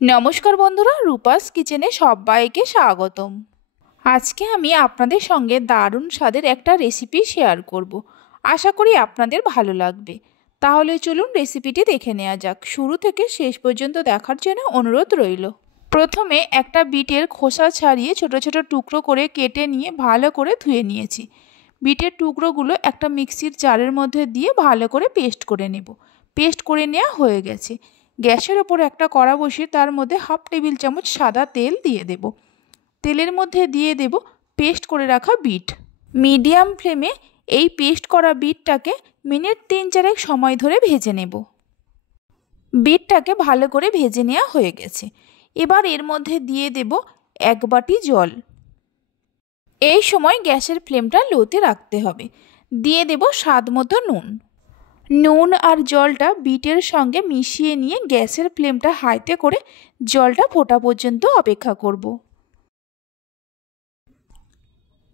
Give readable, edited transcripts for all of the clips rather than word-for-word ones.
নমস্কার বন্ধুরা, রূপাস কিচেনে সবাইকে স্বাগতম। আজকে আমি আপনাদের সঙ্গে দারুণ স্বাদের একটা রেসিপি শেয়ার করব। আশা করি আপনাদের ভালো লাগবে। তাহলে চলুন রেসিপিটি দেখে নেওয়া যাক। শুরু থেকে শেষ পর্যন্ত দেখার জন্য অনুরোধ রইল। প্রথমে একটা বিটের খোসা ছাড়িয়ে ছোট ছোট টুকরো করে কেটে নিয়ে ভালো করে ধুয়ে নিয়েছি। বিটের টুকরোগুলো একটা মিক্সির জারের মধ্যে দিয়ে ভালো করে পেস্ট করে নেব। পেস্ট করে নেওয়া হয়ে গেছে। গ্যাসের ওপর একটা কড়া বসিয়ে তার মধ্যে হাফ টেবিল চামচ সাদা তেল দিয়ে দেব। তেলের মধ্যে দিয়ে দেব পেস্ট করে রাখা বিট। মিডিয়াম ফ্লেমে এই পেস্ট করা বিটটাকে মিনিট 3-4 সময় ধরে ভেজে নেব। বিটটাকে ভালো করে ভেজে নেওয়া হয়ে গেছে। এবার এর মধ্যে দিয়ে দেব 1 বাটি জল। এই সময় গ্যাসের ফ্লেমটা লোতে রাখতে হবে। দিয়ে দেব স্বাদ মতো নুন। নুন আর জলটা বিটের সঙ্গে মিশিয়ে নিয়ে গ্যাসের ফ্লেমটা হাইতে করে জলটা ফোটা পর্যন্ত অপেক্ষা করব।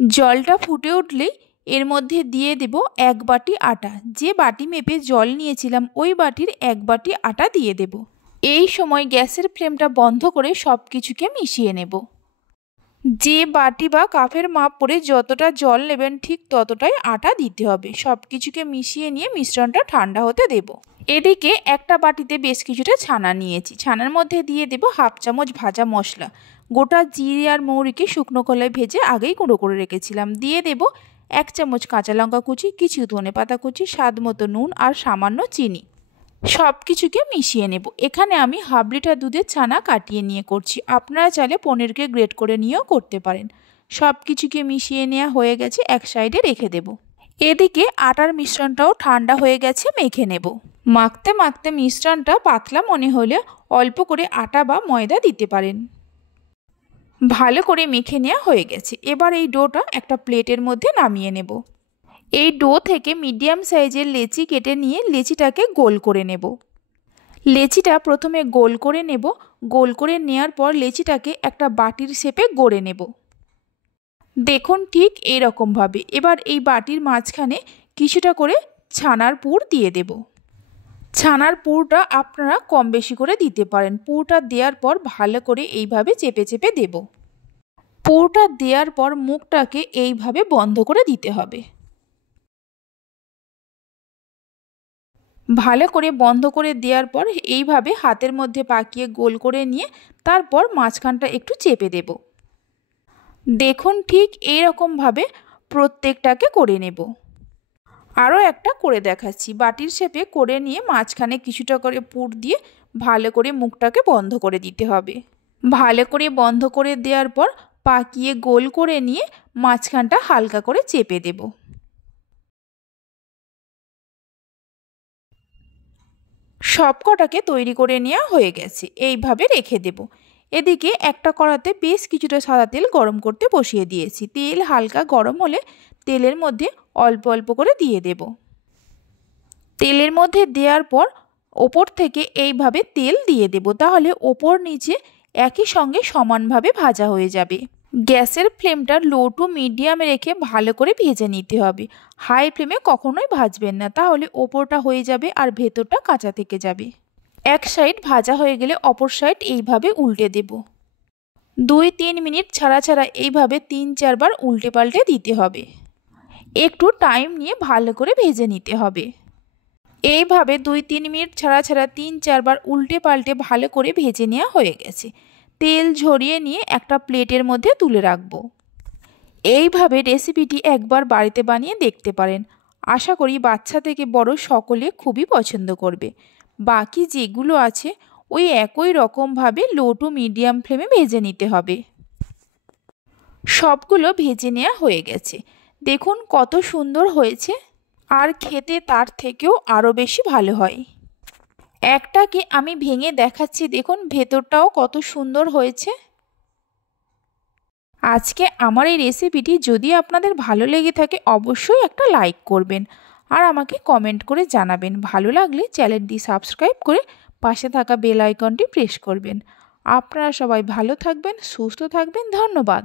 জলটা ফুটে উঠলেই এর মধ্যে দিয়ে দেব 1 বাটি আটা। যে বাটি মেপে জল নিয়েছিলাম ওই বাটির 1 বাটি আটা দিয়ে দেব। এই সময় গ্যাসের ফ্লেমটা বন্ধ করে সব কিছুকে মিশিয়ে নেব। যে বাটি বা কাপের মাপ করে যতটা জল নেবেন ঠিক ততটাই আটা দিতে হবে। সব কিছুকে মিশিয়ে নিয়ে মিশ্রণটা ঠান্ডা হতে দেব। এদিকে একটা বাটিতে বেশ কিছুটা ছানা নিয়েছি। ছানার মধ্যে দিয়ে দেব হাফ চামচ ভাজা মশলা। গোটা জিরে আর মৌরিকে শুকনো খোলায় ভেজে আগেই গুঁড়ো করে রেখেছিলাম। দিয়ে দেব 1 চামচ কাঁচা লঙ্কা কুচি, কিছু ধনেপাতা কুচি, স্বাদ মতো নুন আর সামান্য চিনি। সব কিছুকে মিশিয়ে নেব। এখানে আমি হাফ লিটার দুধের ছানা কাটিয়ে নিয়ে করছি। আপনারা চাইলে পনিরকে গ্রেট করে নিয়েও করতে পারেন। সব কিছুকে মিশিয়ে নেওয়া হয়ে গেছে, এক সাইডে রেখে দেব। এদিকে আটার মিশ্রণটাও ঠান্ডা হয়ে গেছে, মেখে নেব। মাখতে মাখতে মিশ্রণটা পাতলা মনে হলে অল্প করে আটা বা ময়দা দিতে পারেন। ভালো করে মেখে নেওয়া হয়ে গেছে। এবার এই ডোটা একটা প্লেটের মধ্যে নামিয়ে নেব। এই ডো থেকে মিডিয়াম সাইজের লেচি কেটে নিয়ে লেচিটাকে গোল করে নেব। লেচিটা প্রথমে গোল করে নেব। গোল করে নেওয়ার পর লেচিটাকে একটা বাটির শেপে গড়ে নেব। দেখুন ঠিক এই রকমভাবে। এবার এই বাটির মাঝখানে কিছুটা করে ছানার পুর দিয়ে দেব। ছানার পুরটা আপনারা কম বেশি করে দিতে পারেন। পুরটা দেওয়ার পর ভালো করে এইভাবে চেপে চেপে দেব। পুরটা দেওয়ার পর মুখটাকে এইভাবে বন্ধ করে দিতে হবে। ভালো করে বন্ধ করে দেওয়ার পর এইভাবে হাতের মধ্যে পাকিয়ে গোল করে নিয়ে তারপর মাঝখানটা একটু চেপে দেব। দেখুন ঠিক এই রকমভাবে প্রত্যেকটাকে করে নেব। আরও একটা করে দেখাচ্ছি। বাটির শেপে করে নিয়ে মাঝখানে কিছুটা করে পুর দিয়ে ভালো করে মুখটাকে বন্ধ করে দিতে হবে। ভালো করে বন্ধ করে দেওয়ার পর পাকিয়ে গোল করে নিয়ে মাঝখানটা হালকা করে চেপে দেব। সব কটাকে তৈরি করে নেওয়া হয়ে গেছে। এইভাবে রেখে দেব। এদিকে একটা কড়াতে বেশ কিছুটা সাদা তেল গরম করতে বসিয়ে দিয়েছি। তেল হালকা গরম হলে তেলের মধ্যে অল্প অল্প করে দিয়ে দেব। তেলের মধ্যে দেওয়ার পর ওপর থেকে এইভাবে তেল দিয়ে দেব। তাহলে ওপর নিচে একই সঙ্গে সমানভাবে ভাজা হয়ে যাবে। গ্যাসের ফ্লেমটা লো টু মিডিয়ামে রেখে ভালো করে ভেজে নিতে হবে। হাই ফ্লেমে কখনোই ভাজবেন না, তাহলে ওপরটা হয়ে যাবে আর ভেতরটা কাঁচা থেকে যাবে। এক সাইড ভাজা হয়ে গেলে অপর সাইড এইভাবে উল্টে দেব। 2-3 মিনিট ছাড়া ছাড়া এইভাবে 3-4 বার উল্টে পাল্টে দিতে হবে। একটু টাইম নিয়ে ভালো করে ভেজে নিতে হবে। এইভাবে 2-3 মিনিট ছাড়া ছাড়া 3-4 বার উল্টে পাল্টে ভালো করে ভেজে নেওয়া হয়ে গেছে। তেল ঝরিয়ে নিয়ে একটা প্লেটের মধ্যে তুলে রাখবো। এইভাবে রেসিপিটি একবার বাড়িতে বানিয়ে দেখতে পারেন। আশা করি বাচ্চা থেকে বড় সকলে খুবই পছন্দ করবে। বাকি যেগুলো আছে ওই একই রকমভাবে লো টু মিডিয়াম ফ্লেমে ভেজে নিতে হবে। সবগুলো ভেজে নেওয়া হয়ে গেছে। দেখুন কত সুন্দর হয়েছে, আর খেতে তার থেকেও আরও বেশি ভালো হয়। একটাকে আমি ভেঙে দেখাচ্ছি, দেখুন ভেতরটাও কত সুন্দর হয়েছে। আজকে আমার এই রেসিপিটি যদি আপনাদের ভালো লেগে থাকে অবশ্যই একটা লাইক করবেন আর আমাকে কমেন্ট করে জানাবেন। ভালো লাগলে চ্যানেলটি সাবস্ক্রাইব করে পাশে থাকা বেল আইকনটি প্রেস করবেন। আপনারা সবাই ভালো থাকবেন, সুস্থ থাকবেন। ধন্যবাদ।